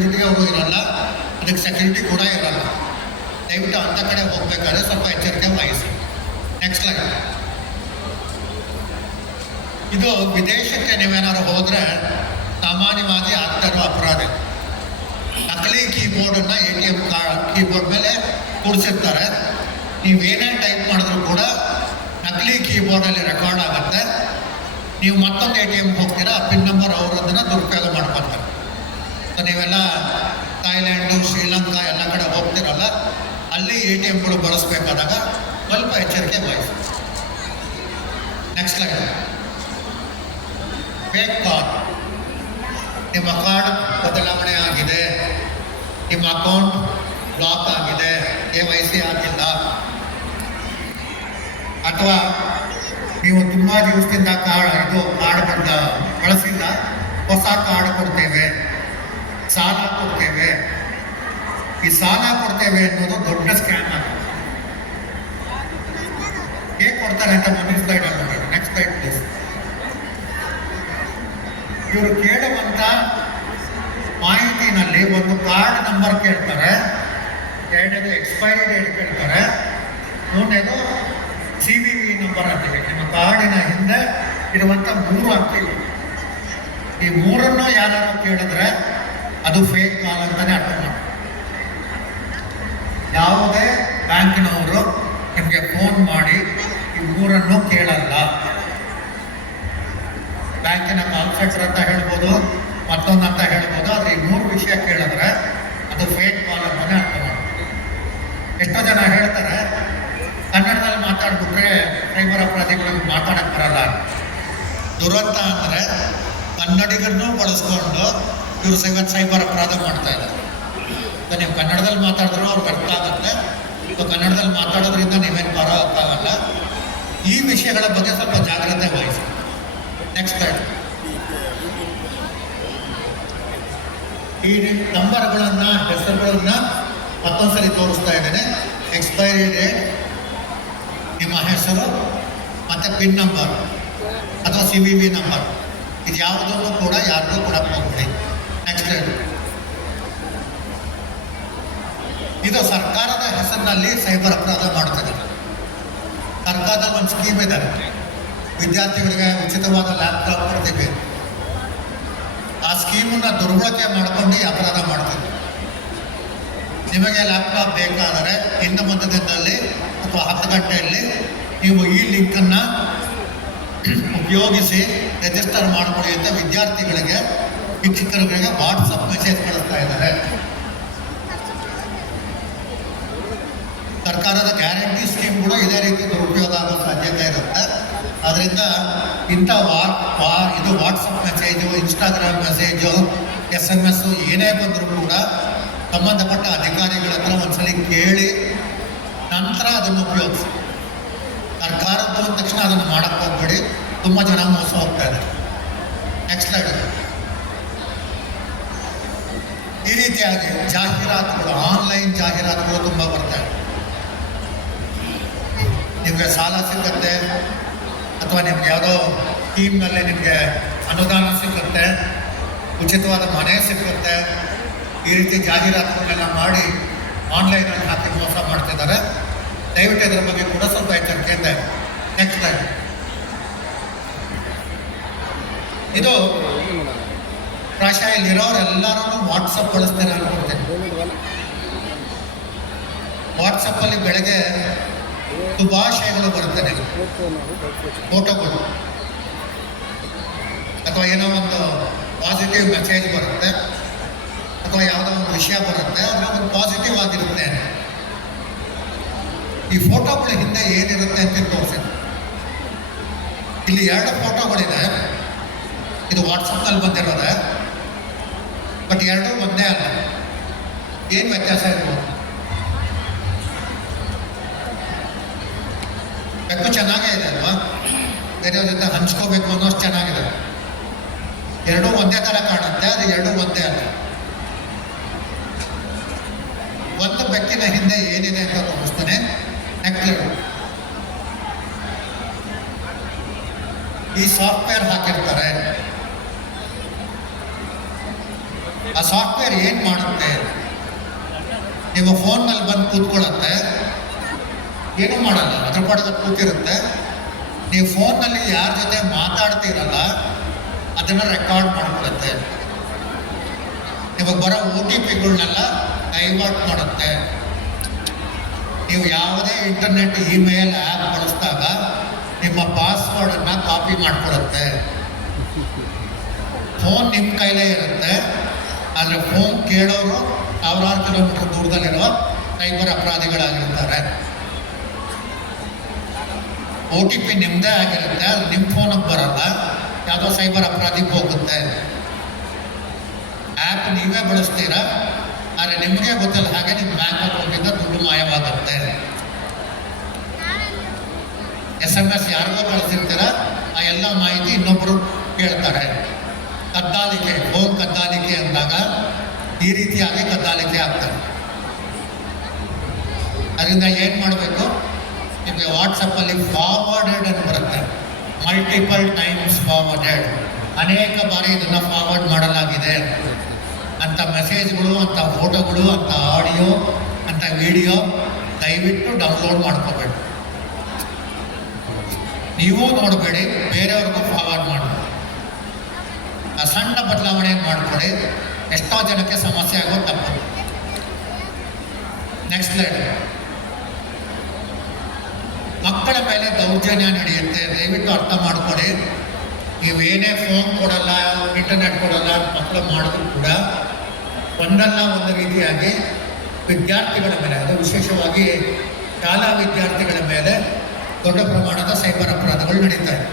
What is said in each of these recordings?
Security ಹೋಗಿರಲ್ಲ, ಅದಕ್ಕೆ security ಕೂಡ ಇರಲ್ಲ. ದಯವಿಟ್ಟು ಅಂಥ ಕಡೆ ಹೋಗ್ಬೇಕಾದ್ರೆ ಸ್ವಲ್ಪ ಎಚ್ಚರಿಕೆ ವಹಿಸಿ. ನೆಕ್ಸ್ಟ್ ಲೈನ್ ಇದು ವಿದೇಶಕ್ಕೆ ನೀವೇನಾದ್ರು ಹೋದರೆ ಸಾಮಾನ್ಯವಾಗಿ ಆಗ್ತಾ ಇರೋ ಅಪರಾಧ. ನಕಲಿ ಕೀಬೋರ್ಡನ್ನು ಎ ಟಿ ಎಂ ಕೀಬೋರ್ಡ್ ಮೇಲೆ ಕೂಡಿಸಿರ್ತಾರೆ ನೀವೇನೇ ಟೈಪ್ ಮಾಡಿದ್ರು ಕೂಡ ನಕಲಿ ಕೀಬೋರ್ಡಲ್ಲಿ ರೆಕಾರ್ಡ್ ಆಗುತ್ತೆ. ನೀವು ಮತ್ತೊಂದು ಎ ಟಿ ಎಮ್ಗೆ ಹೋಗ್ತೀರಾ ಪಿನ್ ನಂಬರ್ ಅವರು ಅದನ್ನು ದುರುಪಯೋಗ ಮಾಡ್ಕೊತಾರೆ. ನೀವೆಲ್ಲ ಥಾಯ್ಲ್ಯಾಂಡು ಶ್ರೀಲಂಕಾ ಎಲ್ಲ ಕಡೆ ಹೋಗ್ತಿರಲ್ಲ, ಅಲ್ಲಿ ಎ ಟಿ ಎಮ್ಗಳು ಬಳಸಬೇಕಾದಾಗ ಸ್ವಲ್ಪ ಎಚ್ಚರಿಕೆ ವಹಿಸಿ. ನೆಕ್ಸ್ಟ್ ಲೈನ್ ಫೇಕ್ ಕಾರ್ಡ್ ನಿಮ್ಮ ಕಾರ್ಡ್ ಬದಲಾವಣೆ ಆಗಿದೆ. ನಿಮ್ಮ ಅಕೌಂಟ್ ಬ್ಲಾಕ್ ಆಗಿದೆ. ಕೆ ವೈ ಸಿ ಆಗಿಲ್ಲ. ಅಥವಾ ನೀವು ತುಂಬ ದಿವಸದಿಂದ ಕಾರ್ಡ್ ಇದು ಕಾರ್ಡ್ ಬಂದ, ಬಳಸಿಲ್ಲ, ಹೊಸ ಕಾರ್ಡ್ ಕೊಡ್ತೇವೆ. ಸಾಲ ಕೊಡ್ತೇವೆ. ಈ ಸಾಲ ಕೊಡ್ತೇವೆ ಅನ್ನೋದು ದೊಡ್ಡ ಸ್ಕ್ಯಾಮ್ ಆಗಿದೆ ಹೇಗೆ ಕೊಡ್ತಾರೆ ಅಂತ ಮೊನ್ನೆ ಸ್ಲೈಡ್ ಅಲ್ಲಿ ನೆಕ್ಸ್ಟ್ ಸ್ಲೈಡ್ ಪ್ಲೀಸ್ ಇವರು ಕೇಳುವಂತ ಮಾಹಿತಿನಲ್ಲಿ ಒಂದು ಕಾರ್ಡ್ ನಂಬರ್ ಕೇಳ್ತಾರೆ. ಎರಡನೇದು ಎಕ್ಸ್ಪೈರಿ ಡೇಟ್ ಕೇಳ್ತಾರೆ. ಮೂರನೇದು ಸಿ ವಿ ವಿ ನಂಬರ್ ಅಂತೀವಿ ನಿಮ್ಮ ಕಾರ್ಡಿನ ಹಿಂದೆ ಇರುವಂಥ ಮೂರು ಅಂಕಿಗಳು. ಈ ಮೂರನ್ನು ಯಾರು ಕೇಳಿದ್ರೆ ಅದು ಫೇಕ್ ಕಾಲ್ ಅಂತಾನೆ ಅರ್ಥ ಮಾಡಿ ಯಾವುದೇ ಬ್ಯಾಂಕಿನವರು ನಿಮಗೆ ಫೋನ್ ಮಾಡಿ ಈ ಊರನ್ನು ಕೇಳಲ್ಲ. ಬ್ಯಾಂಕಿನ ಕಾಲ್ ಸೆಂಟರ್ ಅಂತ ಹೇಳ್ಬೋದು, ಮತ್ತೊಂದು ಅಂತ ಹೇಳ್ಬೋದು, ಆದರೆ ಈ ಮೂರು ವಿಷಯ ಕೇಳಿದ್ರೆ ಅದು ಫೇಕ್ ಕಾಲ್ ಅಂತಾನೆ ಅರ್ಥ ಮಾಡಿ ಎಷ್ಟೋ ಜನ ಹೇಳ್ತಾರೆ, ಕನ್ನಡದಲ್ಲಿ ಮಾತಾಡ್ಬಿಟ್ರೆ ಸೈಬರ್ ಅಪರಾಧಿಗಳಿಗೆ ಮಾತಾಡಕ್ಕೆ ಬರಲ್ಲ ದುರಂತ ಅಂದರೆ ಕನ್ನಡಿಗರನ್ನೂ ಬಳಸ್ಕೊಂಡು ಇವರು ಸಂಗತ್ ಸೈಬರ್ ಅಪರಾಧ ಮಾಡ್ತಾ ಇದ್ದಾರೆ. ನೀವು ಕನ್ನಡದಲ್ಲಿ ಮಾತಾಡಿದ್ರು ಅವ್ರಿಗೆ ಅರ್ಥ ಆಗುತ್ತೆ. ಕನ್ನಡದಲ್ಲಿ ಮಾತಾಡೋದ್ರಿಂದ ನೀವೇನು ಬರೋಕ್ಕಾಗಲ್ಲ ಈ ವಿಷಯಗಳ ಬಗ್ಗೆ ಸ್ವಲ್ಪ ಜಾಗ್ರತೆ ವಹಿಸಿ. ನೆಕ್ಸ್ಟ್ ಈ ನಂಬರ್ಗಳನ್ನು, ಹೆಸರುಗಳನ್ನು ಮತ್ತೊಂದ್ಸರಿ ತೋರಿಸ್ತಾ ಇದ್ದೇನೆ. ಎಕ್ಸ್ಪೈರಿ ಡೇಟ್ ನಿಮ್ಮ ಹೆಸರು, ಮತ್ತು ಪಿನ್ ನಂಬರ್ ಅಥವಾ ಸಿ ವಿ ವಿ ನಂಬರ್ ಇದು ಯಾವುದನ್ನು ಕೂಡ ಯಾರಿಗೂ ಕೊಡಕ್ಕೆ ಹೋಗ್ಬೇಡಿ ಸ್ಲೈಡ್ ಇದು ಸರ್ಕಾರದ ಹೆಸರಿನಲ್ಲಿ ಸೈಬರ್ ಅಪರಾಧ ಮಾಡ್ತದೆ ಸರ್ಕಾರದ ಒಂದು ಸ್ಕೀಮ್ ಇದೆ. ವಿದ್ಯಾರ್ಥಿಗಳಿಗೆ ಉಚಿತವಾದ ಲ್ಯಾಪ್ಟಾಪ್ ಕೊಡ್ತೀವಿ. ಆ ಸ್ಕೀಮನ್ನು ದುರ್ಬಳಕೆ ಮಾಡಿಕೊಂಡು ಅಪರಾಧ ಮಾಡ್ತೀವಿ. ನಿಮಗೆ ಲ್ಯಾಪ್ಟಾಪ್ ಬೇಕಾದರೆ ಇನ್ನು ಒಂದು ದಿನದಲ್ಲಿ ಅಥವಾ ಹತ್ತು ಗಂಟೆಯಲ್ಲಿ ನೀವು ಈ ಲಿಂಕನ್ನು ಉಪಯೋಗಿಸಿ ರಿಜಿಸ್ಟರ್ ಮಾಡಿಕೊಳ್ಳಿ ಅಂತ ವಿದ್ಯಾರ್ಥಿಗಳಿಗೆ ಶಿಕ್ಷಕರುಗಳಿಗೆ ವಾಟ್ಸಪ್ ಮೆಸೇಜ್ ಕಳಿಸ್ತಾ ಇದ್ದಾರೆ. ಸರ್ಕಾರದ ಗ್ಯಾರಂಟಿ ಸ್ಕೀಮ್ ಕೂಡ ಇದೇ ರೀತಿ ದುರುಪಯೋಗ ಆಗೋ ಸಾಧ್ಯತೆ ಇರುತ್ತೆ. ಅದರಿಂದ ಇಂಥ ವಾ ವಾ ಇದು WhatsApp message Instagram message S M S ಏನೇ ಬಂದರೂ ಕೂಡ ಸಂಬಂಧಪಟ್ಟ ಅಧಿಕಾರಿಗಳ ಹತ್ರ ಒಂದ್ಸಲಿ ಕೇಳಿ ನಂತರ ಅದನ್ನು ಉಪಯೋಗಿಸಿ. ಸರ್ಕಾರದ ತಕ್ಷಣ ಅದನ್ನು ಮಾಡಕ್ಕೆ ಹೋಗ್ಬೇಡಿ. ತುಂಬ ಜನ ಮೋಸ ಹೋಗ್ತಾ ಇದ್ದಾರೆ. ನೆಕ್ಸ್ಟ್ ಈ ರೀತಿಯಾಗಿ ಜಾಹೀರಾತುಗಳು, ಆನ್ಲೈನ್ ಜಾಹೀರಾತುಗಳು ತುಂಬ ಬರ್ತವೆ ನಿಮಗೆ ಸಾಲ ಸಿಗುತ್ತೆ ಅಥವಾ ನಿಮ್ಗೆ ಯಾವುದೋ ಸ್ಕೀಮ್ನಲ್ಲಿ ನಿಮಗೆ ಅನುದಾನ ಸಿಗುತ್ತೆ ಉಚಿತವಾದ ಮನೆ ಸಿಗುತ್ತೆ ಈ ರೀತಿ ಜಾಹೀರಾತುಗಳನ್ನೆಲ್ಲ ಮಾಡಿ ಆನ್ಲೈನಲ್ಲಿ ಹಾಕಿ ಮೋಸ ಮಾಡ್ತಿದ್ದಾರೆ ದಯವಿಟ್ಟು ಇದರ ಬಗ್ಗೆ ಕೂಡ ಸ್ವಲ್ಪ ಎಚ್ಚರಿಕೆಯಿಂದ ನೆಕ್ಸ್ಟ್ ಇದು ಇಲ್ಲಿರೋರೆಲ್ಲರೂ ವಾಟ್ಸಪ್ ಬಳಸ್ತಾರೆ ಅನ್ಕೊಳ್ತೇನೆ ವಾಟ್ಸಪ್ಪಲ್ಲಿ ಬೆಳಗ್ಗೆ ಶುಭಾಶಯಗಳು ಬರ್ತೇನೆ ಫೋಟೋಗಳು ಅಥವಾ ಏನೋ ಒಂದು ಪಾಸಿಟಿವ್ ಮೆಸೇಜ್ ಬರುತ್ತೆ. ಅಥವಾ ಯಾವುದೋ ಒಂದು ವಿಷಯ ಬರುತ್ತೆ. ಅದರ ಒಂದು ಪಾಸಿಟಿವ್ ಆಗಿರುತ್ತೆ. ಈ ಫೋಟೋಗಳ ಹಿಂದೆ ಏನಿರುತ್ತೆ ಅಂತ ತೋರಿಸಿದೆ ಇಲ್ಲಿ ಎರಡು ಫೋಟೋಗಳಿದೆ ಇದು ವಾಟ್ಸಪ್ನಲ್ಲಿ ಬಂದಿರೋದೆ. ಬಟ್ ಎರಡೂ ಒಂದೇ ಅಲ್ಲ. ಏನು ವ್ಯತ್ಯಾಸ ಇರ್ಬೋದು? ಬೆಕ್ಕು ಚೆನ್ನಾಗೇ ಇದೆ ಅಲ್ವಾ? ಬೇರೆಯವ್ರ ಜೊತೆ ಹಂಚ್ಕೋಬೇಕು ಅನ್ನೋಷ್ಟು ಚೆನ್ನಾಗಿದೆ. ಎರಡೂ ಒಂದೇ ಥರ ಕಾಣುತ್ತೆ, ಅದು ಎರಡೂ ಒಂದೇ ಅಲ್ಲ. ಒಂದು ಬೆಕ್ಕಿನ ಹಿಂದೆ ಏನಿದೆ ಅಂತ ತೋರಿಸ್ತಾನೆ. ನೆಕ್ಸ್ಟ್ ಈ ಸಾಫ್ಟ್ವೇರ್ ಹಾಕಿರ್ತಾರೆ. ಆ ಸಾಫ್ಟ್ವೇರ್ ಏನು ಮಾಡುತ್ತೆ? ನೀವು ಫೋನ್ ಫೋನ್ನಲ್ಲಿ ಬಂದು ಕೂತ್ಕೊಳ್ಳುತ್ತೆ. ಏನೂ ಮಾಡಲ್ಲ, ಅದ್ರ ಪಾಡದ ಕೂತಿರುತ್ತೆ. ನೀವು ಫೋನ್ನಲ್ಲಿ ಯಾರ ಜೊತೆ ಮಾತಾಡ್ತೀರಲ್ಲ, ಅದನ್ನು ರೆಕಾರ್ಡ್ ಮಾಡ್ಕೊಳುತ್ತೆ ಇವಾಗ ಬರೋ ಒ ಟಿ ಪಿಗಳನ್ನೆಲ್ಲ ಡೈವರ್ಟ್ ಮಾಡುತ್ತೆ. ನೀವು ಯಾವುದೇ ಇಂಟರ್ನೆಟ್ ಇಮೇಲ್ ಆ್ಯಪ್ ಬಳಸಿದಾಗ ನಿಮ್ಮ ಪಾಸ್ವರ್ಡನ್ನು ಕಾಪಿ ಮಾಡ್ಕೊಳುತ್ತೆ ಫೋನ್ ನಿಮ್ಮ ಕೈಲೇ ಇರುತ್ತೆ. ಆದರೆ ಫೋನ್ ಕೇಳೋರು ಸಾವಿರಾರು ಕಿಲೋಮೀಟರ್ ದೂರದಲ್ಲಿರುವ ಸೈಬರ್ ಅಪರಾಧಿಗಳಾಗಿರ್ತಾರೆ. ಒ ಟಿ ಪಿ ನಿಮ್ಮದೇ ಆಗಿರುತ್ತೆ, ಅದು ನಿಮ್ಮ ಫೋನಿಗೆ ಬರಲ್ಲ ಯಾವುದೋ ಸೈಬರ್ ಅಪರಾಧಿ ಹೋಗುತ್ತೆ. ಆ್ಯಪ್ ನೀವೇ ಬಳಸ್ತೀರಾ? ಆದರೆ ನಿಮಗೆ ಗೊತ್ತಿಲ್ಲ, ಹಾಗೆ ನಿಮ್ಮ ಬ್ಯಾಂಕ್ ಅಕೌಂಟಿಂದ ದುಡ್ಡು ಮಾಯವಾಗುತ್ತೆ. ಎಸ್ ಎಂ ಎಸ್ ಯಾರಿಗೋ ಕಳಿಸಿರ್ತೀರ? ಆ ಎಲ್ಲ ಮಾಹಿತಿ ಇನ್ನೊಬ್ಬರು ಕೇಳ್ತಾರೆ. ಕದ್ದಾಲಿಕೆ ಫೋನ್ ಕದ್ದಾಲಿಕೆ ಅಂದಾಗ ಈ ರೀತಿಯಾಗಿ ಕದ್ದಾಲಿಕೆ ಆಗ್ತದೆ. ಅದರಿಂದ ಏನು ಮಾಡಬೇಕು? ನಿಮಗೆ ವಾಟ್ಸಪ್ಪಲ್ಲಿ ಫಾರ್ವರ್ಡೆಡ್ ಅಂತ ಬರುತ್ತೆ. ಮಲ್ಟಿಪಲ್ ಟೈಮ್ಸ್ ಫಾರ್ವರ್ಡೆಡ್ ಅನೇಕ ಬಾರಿ ಇದನ್ನು ಫಾರ್ವರ್ಡ್ ಮಾಡಲಾಗಿದೆ ಅಂಥ ಮೆಸೇಜ್ಗಳು ಅಂಥ ಫೋಟೋಗಳು ಅಂಥ ಆಡಿಯೋ ಅಂಥ ವಿಡಿಯೋ ದಯವಿಟ್ಟು ಡೌನ್ಲೋಡ್ ಮಾಡ್ಕೋಬೇಡಿ. ನೀವು ನೋಡಬೇಡಿ, ಬೇರೆಯವ್ರಿಗೂ ಫಾರ್ವರ್ಡ್ ಮಾಡಿ. ಆ ಸಣ್ಣ ಬದಲಾವಣೆ ಮಾಡಿಕೊಡಿ? ಎಷ್ಟೋ ಜನಕ್ಕೆ ಸಮಸ್ಯೆ ಆಗೋ ತಪ್ಪು. ನೆಕ್ಸ್ಟ್ ಲೈಡ್ ಮಕ್ಕಳ ಮೇಲೆ ದೌರ್ಜನ್ಯ ನಡೆಯುತ್ತೆ. ದಯವಿಟ್ಟು ಅರ್ಥ ಮಾಡಿಕೊಡಿ. ನೀವೇನೇ ಫೋನ್ ಕೊಡಲ್ಲ ಇಂಟರ್ನೆಟ್ ಕೊಡಲ್ಲ, ಮಕ್ಕಳು ಮಾಡಿದ್ರು ಕೂಡ ಒಂದಲ್ಲ ಒಂದು ರೀತಿಯಾಗಿ ವಿದ್ಯಾರ್ಥಿಗಳ ಮೇಲೆ, ಅದು ವಿಶೇಷವಾಗಿ ಶಾಲಾ ವಿದ್ಯಾರ್ಥಿಗಳ ಮೇಲೆ ದೊಡ್ಡ ಪ್ರಮಾಣದ ಸೈಬರ್ ಅಪರಾಧಗಳು ನಡೀತಾ ಇದೆ.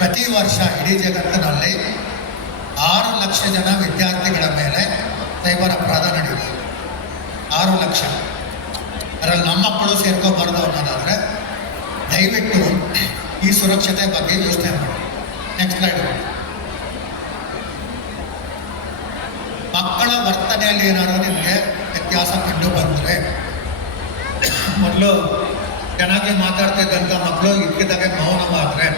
ಪ್ರತಿ ವರ್ಷ ಇಡೀ ಜಗತ್ತಿನಲ್ಲಿ ಆರು ಲಕ್ಷ ಜನ ವಿದ್ಯಾರ್ಥಿಗಳ ಮೇಲೆ ಸೈಬರ್ ಅಪರಾಧ ನಡೆಯುತ್ತೆ. ಆರು ಲಕ್ಷ. ಅದರಲ್ಲಿ ನಮ್ಮ ಮಕ್ಕಳು ಸೇರ್ಕೋಬಾರ್ದು ಅನ್ನೋದಾದರೆ ದಯವಿಟ್ಟು ಈ ಸುರಕ್ಷತೆ ಬಗ್ಗೆ ಯೋಚನೆ ಮಾಡಿ. ನೆಕ್ಸ್ಟ್ ಸ್ಲೈಡ್ ಮಕ್ಕಳ ವರ್ತನೆಯಲ್ಲಿ ಏನಾದರೂ ನಿಮಗೆ ವ್ಯತ್ಯಾಸ ಕಂಡು ಬಂದರೆ, ಮೊದಲು ಚೆನ್ನಾಗಿ ಮಾತಾಡ್ತಾ ಇದ್ದಂಥ ಮಕ್ಕಳು ಇದ್ದಕ್ಕಿದ್ದಾಗೆ ಮೌನವಾದರೆ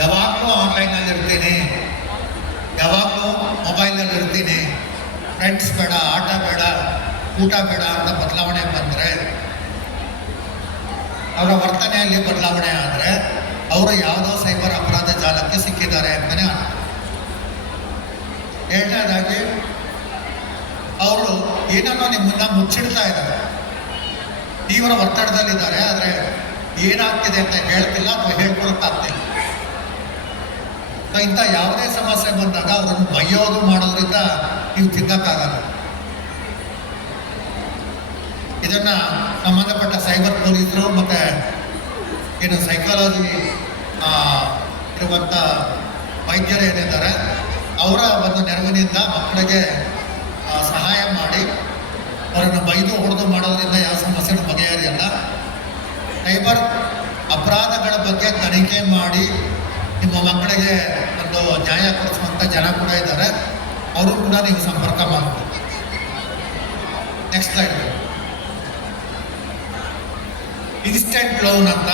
ಯಾವಾಗಲೂ ಆನ್ಲೈನಲ್ಲಿ ಇರ್ತೀನಿ ಯಾವಾಗಲೂ ಮೊಬೈಲಲ್ಲಿ ಇರ್ತೀನಿ ಫ್ರೆಂಡ್ಸ್ ಬೇಡ, ಆಟ ಬೇಡ, ಊಟ ಬೇಡ ಅಂತ ಬದಲಾವಣೆ ಬಂದರೆ, ಅವರ ವರ್ತನೆಯಲ್ಲಿ ಬದಲಾವಣೆ ಆದರೆ, ಅವರು ಯಾವುದೋ ಸೈಬರ್ ಅಪರಾಧ ಜಾಲಕ್ಕೆ ಸಿಕ್ಕಿದ್ದಾರೆ ಅಂತಲೇ ಅರ್ಥ. ಎರಡನೇದಾಗಿ, ಅವರು ಏನನ್ನೋ ನಿಮ್ಮನ್ನ ಮುಚ್ಚಿಡ್ತಾ ಇದ್ದಾರೆ. ತೀವ್ರ ಒತ್ತಡದಲ್ಲಿದ್ದಾರೆ, ಆದರೆ ಏನಾಗ್ತಿದೆ ಅಂತ ಹೇಳ್ತಿಲ್ಲ ಅಥವಾ ಹೇಳ್ಕೊಳಕ್ಕಾಗ್ತಿಲ್ಲ. ಸೊ ಇಂಥ ಯಾವುದೇ ಸಮಸ್ಯೆ ಬಂದಾಗ ಅವರನ್ನು ಬೈಯೋದು ಮಾಡೋದ್ರಿಂದ ನೀವು ತಿನ್ನಕ್ಕಾಗಲ್ಲ ಇದನ್ನು ಸಂಬಂಧಪಟ್ಟ ಸೈಬರ್ ಪೊಲೀಸರು ಮತ್ತು ಏನು ಸೈಕಾಲಜಿ ಇರುವಂಥ ವೈದ್ಯರು ಏನಿದ್ದಾರೆ, ಅವರ ಒಂದು ನೆರವಿನಿಂದ ಮಕ್ಕಳಿಗೆ ಸಹಾಯ ಮಾಡಿ, ಅವರನ್ನು ಬೈದು ಹೊಡೆದು ಮಾಡೋದ್ರಿಂದ ಯಾವ ಸಮಸ್ಯೆನೂ ಬಗೆಹರಿಯಲ್ಲ. ಸೈಬರ್ ಅಪರಾಧಗಳ ಬಗ್ಗೆ ತನಿಖೆ ಮಾಡಿ ನಿಮ್ಮ ಮಕ್ಕಳಿಗೆ ಒಂದು ನ್ಯಾಯ ಕೊಡಿಸುವಂಥ ಜನ ಕೂಡ ಇದ್ದಾರೆ. ಅವರು ಕೂಡ ನೀವು ಸಂಪರ್ಕ ಮಾಡಬಹುದು ನೆಕ್ಸ್ಟ್ ಸ್ಲೈಡ್ ಇನ್ಸ್ಟೆಂಟ್ ಲೋನ್ ಅಂತ.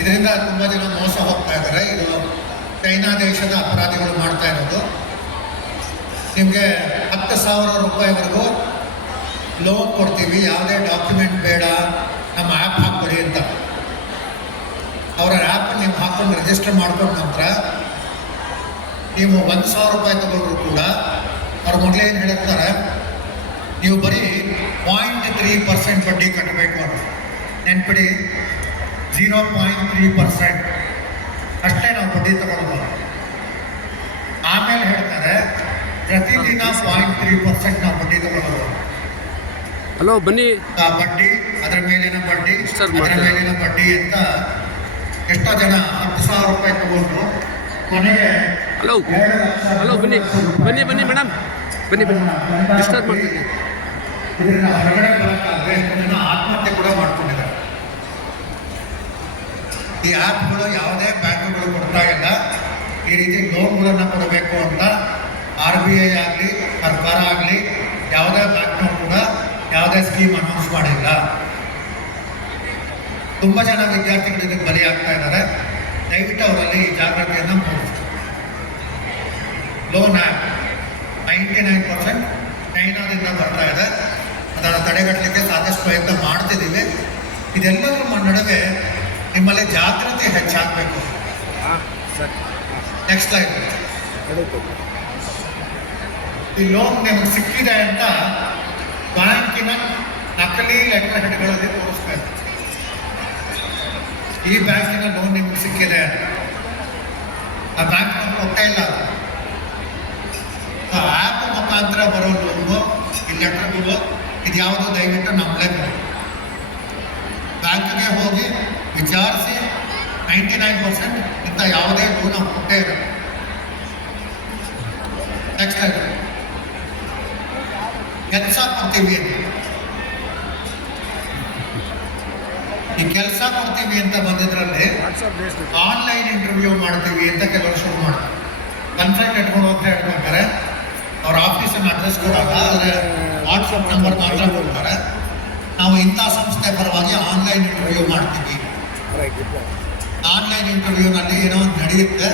ಇದರಿಂದ ತುಂಬ ಜನ ಮೋಸ ಹೋಗ್ತಾ ಇದ್ದಾರೆ. ಇದು ಚೈನಾ ದೇಶದ ಅಪರಾಧಿಗಳು ಮಾಡ್ತಾ ಇರೋದು. ನಿಮಗೆ ಹತ್ತು ಸಾವಿರ ರೂಪಾಯಿವರೆಗೂ ಲೋನ್ ಕೊಡ್ತೀವಿ. ಯಾವುದೇ ಡಾಕ್ಯುಮೆಂಟ್ ಬೇಡ. ನಮ್ಮ ಆ್ಯಪ್ ಹಾಕ್ಬಿಡಿ ಅಂತ. ಅವರ ಆ್ಯಪ್ ನೀವು ಹಾಕೊಂಡು ರಿಜಿಸ್ಟರ್ ಮಾಡ್ಕೊಂಡ ನಂತರ ನೀವು ಒಂದು ಸಾವಿರ ರೂಪಾಯಿ ತಗೊಂಡ್ರು ಕೂಡ ಅವ್ರು ಮೊದಲೇ ಏನು ಹೇಳಿರ್ತಾರೆ ನೀವು ಬರೀ ಪಾಯಿಂಟ್ ತ್ರೀ ಪರ್ಸೆಂಟ್ ಬಡ್ಡಿ ಕಟ್ಟಬೇಕು ಅಂತ. ನೆನ್ಪಿಡಿ ಜೀರೋ ಪಾಯಿಂಟ್ ತ್ರೀ ಪರ್ಸೆಂಟ್ ಅಷ್ಟೇ ನಾವು ಬಡ್ಡಿ ತಗೊಳ್ಬೋದು ಆಮೇಲೆ ಹೇಳ್ತಾರೆ ಪ್ರತಿದಿನ ಪಾಯಿಂಟ್ ತ್ರೀ ಪರ್ಸೆಂಟ್ ನಾವು ಬಡ್ಡಿ ತಗೊಳ್ಬೋದು ಹಲೋ ಬನ್ನಿ. ಆ ಬಡ್ಡಿ ಅದರ ಮೇಲಿನ ಬಡ್ಡಿ ಅದರ ಮೇಲಿನ ಬಡ್ಡಿ ಅಂತ ಎಷ್ಟೋ ಜನ ಹತ್ತು ಸಾವಿರ ರೂಪಾಯಿ ತಗೊಂಡು ಕೊನೆಗೆ ಹಲೋ ಹಲೋ ಬನ್ನಿ. ಬನ್ನಿ ಬನ್ನಿ ಮೇಡಮ್ ಬನ್ನಿ ಬನ್ನಿ. ಡಿಸ್ಟರ್ಬ್ ಮಾಡ್ತೀನಿ ಇದರಿಂದ ಹೊರಗಡೆ ಬರೋಕ್ಕಾಗದೆ ಎಷ್ಟೋ ಜನ ಆತ್ಮಹತ್ಯೆ ಕೂಡ ಮಾಡ್ಕೊಂಡಿದ್ದಾರೆ. ಈ ಆ್ಯಪ್ಗಳು ಯಾವುದೇ ಬ್ಯಾಂಕ್ಗಳು ಕೊಡ್ತಾ ಇಲ್ಲ ಈ ರೀತಿ ಲೋನ್ಗಳನ್ನು ಕೊಡಬೇಕು ಅಂತ ಆರ್ ಬಿ ಐ ಆಗಲಿ ಸರ್ಕಾರ ಆಗಲಿ ಯಾವುದೇ ಬ್ಯಾಂಕ್ನವ್ರು ಕೂಡ ಯಾವುದೇ ಸ್ಕೀಮ್ ಅನೌನ್ಸ್ ಮಾಡಿಲ್ಲ. ತುಂಬ ಜನ ವಿದ್ಯಾರ್ಥಿಗಳು ಇದಕ್ಕೆ ಬಲಿಯಾಗ್ತಾ ಇದ್ದಾರೆ. ದಯವಿಟ್ಟು ಅವರಲ್ಲಿ ಜಾಗೃತಿಯನ್ನು ಮೂಡಿಸಿ. Loan app ninety nine percent ಚೈನಾದಿಂದ ಬರ್ತಾ ಇದೆ. ಅದನ್ನು ತಡೆಗಟ್ಟಲಿಕ್ಕೆ ಸಾಕಷ್ಟು ಪ್ರಯತ್ನ ಮಾಡ್ತಿದ್ದೀವಿ. ಇದೆಲ್ಲದರ ನಡುವೆ ನಿಮ್ಮಲ್ಲಿ ಜಾಗೃತಿ ಹೆಚ್ಚಾಗಬೇಕು. ನೆಕ್ಸ್ಟ್ ಸ್ಲೈಡ್ ಈ ಲೋನ್ ನಿಮ್ಗೆ ಸಿಕ್ಕಿದೆ ಅಂತ ಬ್ಯಾಂಕಿನ ನಕಲಿ ಲೆಟರ್ ಹೆಡ್ಗಳಲ್ಲಿ ತೋರಿಸ್ಬೇಕು ಈ ಬ್ಯಾಂಕಿನ ಲೋನ್ ನಿಮಗೆ ಸಿಕ್ಕಿದೆ. ಆ ಬ್ಯಾಂಕ್ ನಮ್ಗೆ ಕೊಟ್ಟೇ ಇಲ್ಲ. ಆ ಆ್ಯಪ್ ಮುಖಾಂತರ ಬರೋ ಲೋನ್ಗು ಈ ಲೆಟರ್ಗಳು ಇದು ಯಾವುದು ದಯವಿಟ್ಟು ನಂಬಲೇಬೇಕು ಬ್ಯಾಂಕ್ಗೆ ಹೋಗಿ ವಿಚಾರಿಸಿ ನೈಂಟಿ ನೈನ್ ಪರ್ಸೆಂಟ್ ಇಂಥ ಯಾವುದೇ ಲೋನ್ ನಾವು ಕೊಟ್ಟೇ ಇಲ್ಲ. ನೆಕ್ಸ್ಟ್ ಕೆಲಸ ಕೊಡ್ತೀವಿ ಈ ಕೆಲಸ ಕೊಡ್ತೀವಿ ಅಂತ ಬಂದಿದ್ರಲ್ಲಿ ಆನ್ಲೈನ್ ಇಂಟರ್ವ್ಯೂ ಮಾಡ್ತೀವಿ ಅಂತ ಕೆಲವರು ಶುರು ಮಾಡ್ತಾರೆ. ಕಂಟ್ರಾಕ್ಟ್ ಇಟ್ಕೊಂಡು ಅಂತ ಹೇಳ್ಕೊತಾರೆ ಅವ್ರ ಆಫೀಸನ್ನು ಅಡ್ರೆಸ್ ಕೊಡಲ್ಲ ಆದರೆ ವಾಟ್ಸಪ್ ನಂಬರ್ ಮಾತ್ರ ಕೊಡ್ತಾರೆ. ನಾವು ಇಂಥ ಸಂಸ್ಥೆ ಪರವಾಗಿ ಆನ್ಲೈನ್ ಇಂಟರ್ವ್ಯೂ ಮಾಡ್ತೀವಿ. ಆನ್ಲೈನ್ ಇಂಟರ್ವ್ಯೂನಲ್ಲಿ ಏನೋ ಒಂದು ನಡೆಯುತ್ತೆ.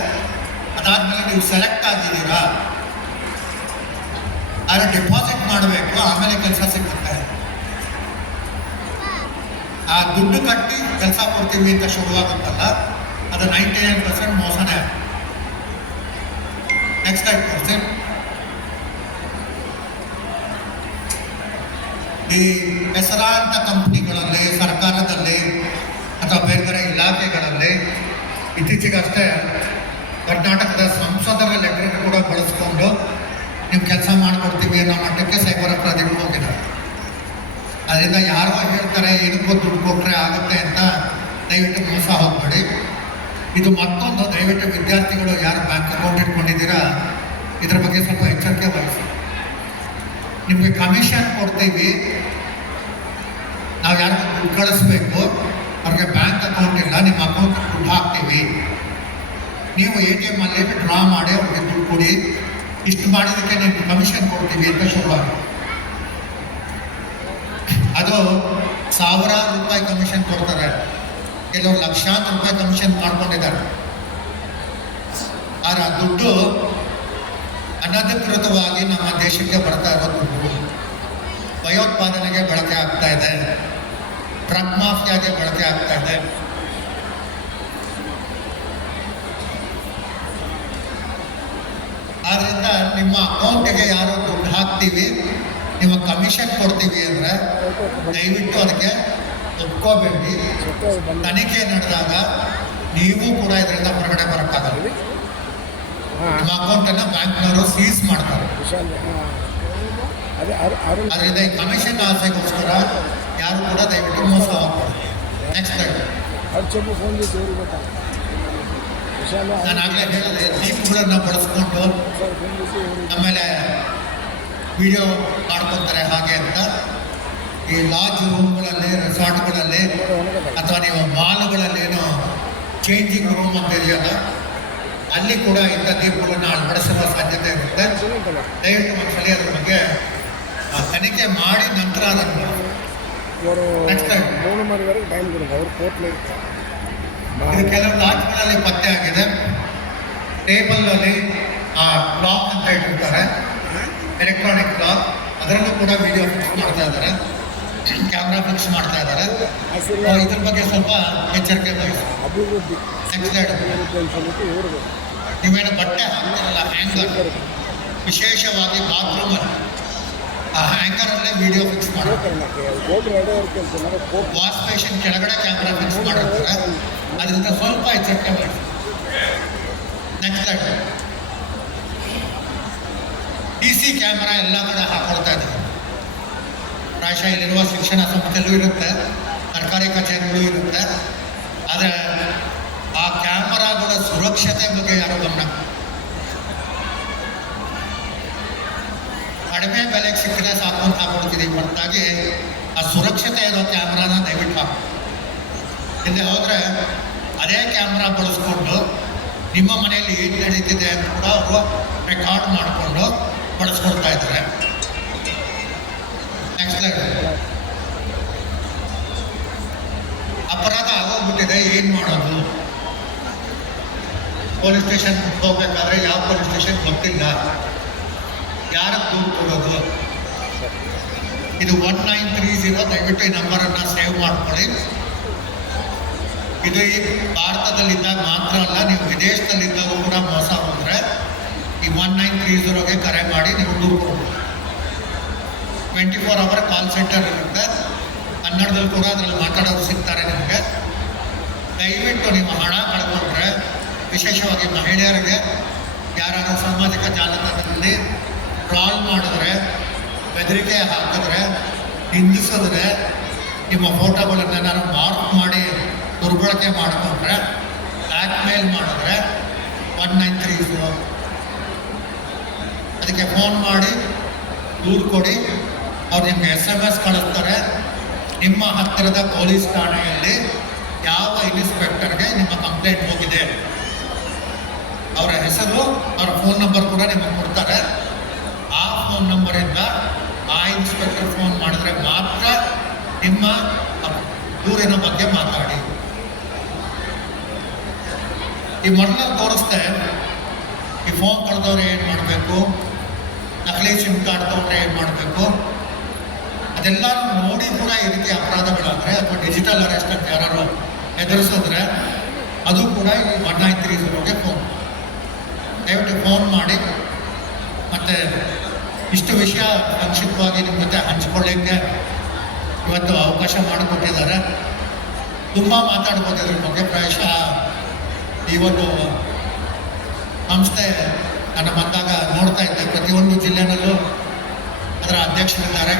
ಅದಾದಮೇಲೆ ನೀವು ಸೆಲೆಕ್ಟ್ ಆಗಿದ್ದೀರಾ. ಆದರೆ ಡೆಪಾಸಿಟ್ ಮಾಡಬೇಕು ಆಮೇಲೆ ಕೆಲಸ ಸಿಗುತ್ತೆ. ಆ ದುಡ್ಡು ಕಟ್ಟಿ ಕೆಲಸ ಕೊಡ್ತೀವಿ ಅಂತ ಶುರುವಾಗುತ್ತಲ್ಲ, ಅದು ನೈಂಟಿ ನೈನ್ ಪರ್ಸೆಂಟ್ ಮೋಸನೇ ನೆಕ್ಸ್ಟ್ ಟೈಪ್ ಕ್ವಶನ್ ಈ ಹೆಸರಾಂತ ಕಂಪ್ನಿಗಳಲ್ಲಿ, ಸರ್ಕಾರದಲ್ಲಿ ಅಥವಾ ಬೇರೆ ಬೇರೆ ಇಲಾಖೆಗಳಲ್ಲಿ ಇತ್ತೀಚೆಗಷ್ಟೇ ಕರ್ನಾಟಕದ ಸಂಸದರ ಲೆಟರ್ ಕೂಡ ಬಳಸ್ಕೊಂಡು ನೀವು ಕೆಲಸ ಮಾಡಿಕೊಡ್ತೀವಿ ಅನ್ನೋ ಮಟ್ಟಕ್ಕೆ ಸೈಬರ್ ಅಪರಾಧಿಗಳು ಅದರಿಂದ ಯಾರೋ ಹೇಳ್ತಾರೆ ಏನಕ್ಕೋ ದುಡ್ಡು ಕೊಟ್ಟರೆ ಆಗುತ್ತೆ ಅಂತ ದಯವಿಟ್ಟು ಮೋಸ ಹೋಗಬೇಡಿ. ಇದು ಮತ್ತೊಂದು, ದಯವಿಟ್ಟು ವಿದ್ಯಾರ್ಥಿಗಳು ಯಾರು ಬ್ಯಾಂಕ್ ಅಕೌಂಟ್ ಇಟ್ಕೊಂಡಿದ್ದೀರಾ, ಇದರ ಬಗ್ಗೆ ಸ್ವಲ್ಪ ಎಚ್ಚರಿಕೆ ವಹಿಸಿ. ನಿಮಗೆ ಕಮಿಷನ್ ಕೊಡ್ತೀವಿ. ನಾವು ಯಾರಿಗೂ ದುಡ್ಡು ಕಳಿಸ್ಬೇಕು, ಅವ್ರಿಗೆ ಬ್ಯಾಂಕ್ ಅಕೌಂಟ್ ಇಲ್ಲ, ನಿಮ್ಮ ಅಕೌಂಟ್ ದುಡ್ಡು ಹಾಕ್ತೀವಿ. ನೀವು ಎ ಟಿ ಎಂ ಅಲ್ಲಿ ಡ್ರಾ ಮಾಡಿ ಅವ್ರಿಗೆ ದುಡ್ಡು ಕೊಡಿ. ಇಷ್ಟು ಮಾಡಿದ್ದಕ್ಕೆ ನಿಮ್ಗೆ ಕಮಿಷನ್ ಕೊಡ್ತೀವಿ ಅಂತ ಶುರುವಾಗುತ್ತೆ ಅದು ಸಾವಿರಾರು ರೂಪಾಯಿ ಕಮಿಷನ್ ಕೊಡ್ತಾರೆ. ಕೆಲವರು ಲಕ್ಷಾಂತರ ರೂಪಾಯಿ ಕಮಿಷನ್ ಮಾಡ್ಕೊಂಡಿದ್ದಾರೆ. ಆದರೆ ಆ ದುಡ್ಡು ಅನಧಿಕೃತವಾಗಿ ನಮ್ಮ ದೇಶಕ್ಕೆ ಬರ್ತಾ ಇರೋ ದುಡ್ಡು ಭಯೋತ್ಪಾದನೆಗೆ ಬಳಕೆ ಆಗ್ತಾ ಇದೆ. ಡ್ರಗ್ ಮಾಫಿಯಾಗೆ ಬಳಕೆ ಆಗ್ತಾ ಇದೆ. ಆದ್ರಿಂದ ನಿಮ್ಮ ಅಕೌಂಟಿಗೆ ಯಾರೋ ದುಡ್ಡು ಹಾಕ್ತೀವಿ. ನಿಮಗೆ ಕಮಿಷನ್ ಕೊಡ್ತೀವಿ ಅಂದರೆ ದಯವಿಟ್ಟು ಅದಕ್ಕೆ ಒಪ್ಕೋಬೇಡಿ. ತನಿಖೆ ನಡೆದಾಗ ನೀವು ಕೂಡ ಇದರಿಂದ ಹೊರಗಡೆ ಬರೋಕ್ಕಾಗಲ್ಲ. ನಿಮ್ಮ ಅಕೌಂಟನ್ನು ಬ್ಯಾಂಕ್ನವರು ಸೀಸ್ ಮಾಡ್ತಾರೆ. ಅದರಿಂದ ಈ ಕಮಿಷನ್ ಆಸೆಗೋಸ್ಕರ ಯಾರು ಕೂಡ ದಯವಿಟ್ಟು ಮೋಸ ಹೋಗ್ಬಾರ್ದು ನೆಕ್ಸ್ಟ್ ನಾನು ಆಗಲೇ ಹೇಳಿದೆ ದೀಪಗಳನ್ನು ಬಳಸ್ಕೊಂಡು ಆಮೇಲೆ ವಿಡಿಯೋ ಮಾಡ್ಕೊತಾರೆ ಹಾಗೆ ಅಂತ. ಈ ಲಾಡ್ಜ್ ರೂಮ್ಗಳಲ್ಲಿ ರೆಸಾರ್ಟ್ಗಳಲ್ಲಿ ಅಥವಾ ನೀವು ಮಾಲ್ಗಳಲ್ಲಿ ಏನೋ ಚೇಂಜಿಂಗ್ ರೂಮ್ ಅಂತ ಇದೆಯಲ್ಲ ಅಲ್ಲಿ ಕೂಡ ಇಂಥ ದೀಪಗಳನ್ನು ಅಳವಡಿಸುವ ಸಾಧ್ಯತೆ ಇರುತ್ತೆ. ದಯವಿಟ್ಟು ಒಂದ್ಸಲಿ ಅದ್ರ ಬಗ್ಗೆ ಆ, ತನಿಖೆ ಮಾಡಿ ನಂತರ ಅದನ್ನು ಅವರು Next time. ಮೂರು ಮರಿವರೆಗೆ ಟೈಮ್ ಕೊಡುದು ಅವ್ರು ಕೋರ್ಟ್ಲಿ ಇರ್ತಾರೆ. ಇದು ಕೆಲವು ಲಾಡ್ಜ್ಗಳಲ್ಲಿ ಪತ್ತೆ ಆಗಿದೆ. ಟೇಬಲಲ್ಲಿ ಆ ಲಾಕ್ ಅಂತ ಇಟ್ಟಿರ್ತಾರೆ. ಎಲೆಕ್ಟ್ರಾನಿಕ್ ಲಾಕ್ ಅದರಲ್ಲೂ ಕೂಡ ವಿಡಿಯೋ ಫಿಕ್ಸ್ ಮಾಡ್ತಾ ಇದ್ದಾರೆ. ಕ್ಯಾಮ್ರಾ ಫಿಕ್ಸ್ ಮಾಡ್ತಾ ಇದ್ದಾರೆ. ಇದ್ರ ಬಗ್ಗೆ ಸ್ವಲ್ಪ ಎಚ್ಚರಿಕೆ ನೀವೇನು ಬಟ್ಟೆ ಹಾಕ್ತಿರಲ್ಲ ಹ್ಯಾಂಗರ್ ವಿಶೇಷವಾಗಿ ಬಾತ್ರೂಮಲ್ಲಿ ಆ ಹ್ಯಾಂಗರಲ್ಲೇ ವಿಡಿಯೋ ಫಿಕ್ಸ್ ಮಾಡೋದು. ವಾಶ್ ಬೇಷನ್ ಕೆಳಗಡೆ ಕ್ಯಾಮ್ರಾ ಫಿಕ್ಸ್ ಮಾಡಿರ್ತಾರೆ. ಅದರಿಂದ ಸ್ವಲ್ಪ ಎಚ್ಚರಿಕೆ ಮಾಡಿ ನೆಕ್ಸ್ಟ್ ಡಿ ಸಿ ಕ್ಯಾಮ್ರಾ ಎಲ್ಲ ಕಡೆ ಹಾಕೊಳ್ತಾ ಇದ್ದೀವಿ ಪ್ರಾಯಶಃ ಇಲ್ಲಿರುವ ಶಿಕ್ಷಣ ಸಂಸ್ಥೆಯಲ್ಲೂ ಇರುತ್ತೆ, ಸರ್ಕಾರಿ ಕಚೇರಿಗಳು ಇರುತ್ತೆ. ಆದರೆ ಆ ಕ್ಯಾಮರಾಗಳ ಸುರಕ್ಷತೆ ಬಗ್ಗೆ ಯಾರು ಗಮನ? ಕಡಿಮೆ ಬೆಲೆಗೆ ಸಿಕ್ಕರೆ ಸಾಕು ಅಂತ ಹಾಕೊಡ್ತಿದ್ದೀವಿ ಹೊರತಾಗಿ ಆ ಸುರಕ್ಷತೆ ಇರೋ ಕ್ಯಾಮ್ರಾನ ದಯವಿಟ್ಟು ಹಾಕಿ. ಇಲ್ಲಿ ಹೋದರೆ ಅದೇ ಕ್ಯಾಮ್ರಾ ಬಳಸ್ಕೊಂಡು ನಿಮ್ಮ ಮನೆಯಲ್ಲಿ ಏನು ನಡೀತಿದೆ ಅಂತ ಕೂಡ ಅವರು ರೆಕಾರ್ಡ್ ಮಾಡಿಕೊಂಡು ಬಳಸ್ಕೊಡ್ತಾ ಇದ್ದಾರೆ. ನೆಕ್ಸ್ಟ್ ಅಪರಾಧ ಆಗೋಗ್ಬಿಟ್ಟಿದೆ, ಏನು ಮಾಡೋದು? ಪೊಲೀಸ್ ಸ್ಟೇಷನ್ ಹೋಗ್ಬೇಕಾದ್ರೆ ಯಾವ ಪೊಲೀಸ್ ಸ್ಟೇಷನ್ ಗೊತ್ತಿಲ್ಲ. ಯಾರ ದೂರು ಕೊಡೋದು ಇದು ಒನ್ ನೈನ್ ತ್ರೀ ಜೀರೋ, ದಯವಿಟ್ಟು ಈ ನಂಬರನ್ನು ಸೇವ್ ಮಾಡ್ಕೊಳ್ಳಿ. ಇದು ಭಾರತದಲ್ಲಿದ್ದಾಗ ಮಾತ್ರ ಅಲ್ಲ, ನೀವು ವಿದೇಶದಲ್ಲಿದ್ದಾಗ ಕೂಡ ಮೋಸ ಹೋದರೆ ಒನ್ ನೈನ್ ತ್ರೀ ಝೀರೋಗೆ ಕರೆ ಮಾಡಿ ನೀವು ದೂರು twenty four hour call centre ಇರುತ್ತೆ. ಕನ್ನಡದಲ್ಲಿ ಕೂಡ ಅದರಲ್ಲಿ ಮಾತಾಡೋರು ಸಿಗ್ತಾರೆ ನಿಮಗೆ. ದಯವಿಟ್ಟು ನಿಮ್ಮ ಹಣ ಕಳ್ಕೊಂಡ್ರೆ ವಿಶೇಷವಾಗಿ ಮಹಿಳೆಯರಿಗೆ, ಯಾರಾದರೂ ಸಾಮಾಜಿಕ ಜಾಲತಾಣದಲ್ಲಿ ಟ್ರಾಲ್ ಮಾಡಿದ್ರೆ, ಬೆದರಿಕೆ ಹಾಕಿದ್ರೆ, ನಿಂದಿಸಿದ್ರೆ ನಿಮ್ಮ ಫೋಟೋಗಳನ್ನು ನಾನು ಮಾರ್ಕ್ ಮಾಡಿ ದುರ್ಬಳಕೆ ಮಾಡಿಕೊಂಡ್ರೆ ಬ್ಲ್ಯಾಕ್ ಮೇಲ್ ಮಾಡಿದ್ರೆ ಒನ್ ನೈನ್ ತ್ರೀ ಜೀರೋ ಅದಕ್ಕೆ ಫೋನ್ ಮಾಡಿ, ದೂರು ಕೊಡಿ. ಅವ್ರು ನಿಮಗೆ ಎಸ್ ಎಂ ಎಸ್ ಕಳಿಸ್ತಾರೆ. ನಿಮ್ಮ ಹತ್ತಿರದ ಪೊಲೀಸ್ ಠಾಣೆಯಲ್ಲಿ ಯಾವ ಇನ್ಸ್ಪೆಕ್ಟರ್ಗೆ ನಿಮ್ಮ ಕಂಪ್ಲೇಂಟ್ ಹೋಗಿದೆ ಅವರ ಹೆಸರು, ಅವರ ಫೋನ್ ನಂಬರ್ ಕೂಡ ನಿಮಗೆ ಕೊಡ್ತಾರೆ. ಆ ಫೋನ್ ನಂಬರಿಂದ ಆ ಇನ್ಸ್ಪೆಕ್ಟರ್ ಫೋನ್ ಮಾಡಿದ್ರೆ ಮಾತ್ರ ನಿಮ್ಮ ದೂರಿನ ಬಗ್ಗೆ ಮಾತಾಡಿ. ಈ ಮೊದಲ ತೋರಿಸ್ತೆ ಈ ಫೋನ್ ಕಳೆದವ್ರು ಏನು ಮಾಡಬೇಕು? ನಕಲಿ ಸಿಮ್ ಕಾರ್ಡ್ ತೊಗೊಂಡ್ರೆ ಏನು ಮಾಡಬೇಕು? ಅದೆಲ್ಲ ನೋಡಿ ಕೂಡ ಈ ರೀತಿ ಅಪರಾಧಗಳಾದರೆ ಅಥವಾ ಡಿಜಿಟಲ್ ಅರೆಸ್ಟ್ ಅಂತ ಯಾರು ಎದುರಿಸಿದ್ರೆ ಅದು ಕೂಡ ಈ ಒನ್ ನೈನ್ ತ್ರೀ ಜೀರೋಗೆ ಫೋನ್ ದಯವಿಟ್ಟು ಫೋನ್ ಮಾಡಿ. ಮತ್ತು ಇಷ್ಟು ವಿಷಯ ಸಂಕ್ಷಿಪ್ತವಾಗಿ ನಿಮ್ಮ ಜೊತೆ ಹಂಚ್ಕೊಳ್ಳಿಕ್ಕೆ ಇವತ್ತು ಅವಕಾಶ ಮಾಡಿಕೊಟ್ಟಿದ್ದಾರೆ. ತುಂಬ ಮಾತಾಡ್ಬೋದು ಇದ್ರ ಬಗ್ಗೆ. ಪ್ರಾಯಶಃ ಈ ಒಂದು ಸಂಸ್ಥೆ ನನ್ನ ಬಂದಾಗ ನೋಡ್ತಾ ಇದ್ದೆ ಪ್ರತಿಯೊಂದು ಜಿಲ್ಲೆನಲ್ಲೂ ಅದರ ಅಧ್ಯಕ್ಷರಿದ್ದಾರೆ.